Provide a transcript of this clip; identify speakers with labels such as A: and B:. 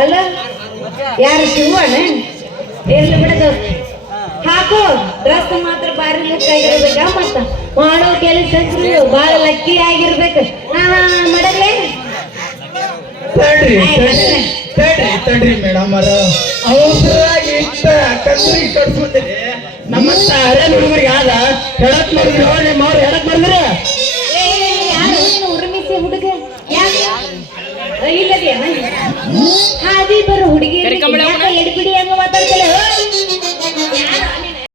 A: ಅಲ್ಲ? ಯಾರು ಶಿವಣ್ಣ ಇರ್ಲಿ ಬಿಡದು? ಹಾಕು ಡ್ರೆಸ್ ಮಾತ್ರ ಬಾರಿ ಲುಕ್ ಆಗಿರ್ಬೇಕ ಮತ್ತ? ಮಾಡೋ ಕೆಲಸ ಬಾಳ ಲಕ್ಕಿ ಆಗಿರ್ಬೇಕು. ಹಾ ಹಾ ಮಾಡಲೇ
B: ತಡ್ರಿ ತಡ್ರಿ ತಡ್ರಿ ಮೇಡಮ್ ಅವಸರಾಗಿ ಇಷ್ಟ ಹುಡುಗರಿಗೆ ಆದ. ಹೇಳಕ್ ಮಾಡಿದ್ರಿ ನಿಮ್ಮ ಅವ್ರು ಹೇಳಕ್ ಮಾಡಿದ್ರಿ
A: ಹಾದಿ ಬರೋ ಹುಡುಗಿ ಎಡ್ಬಿಡಿ ಹಂಗ ಮಾತಾಡ್ತಲ್ಲ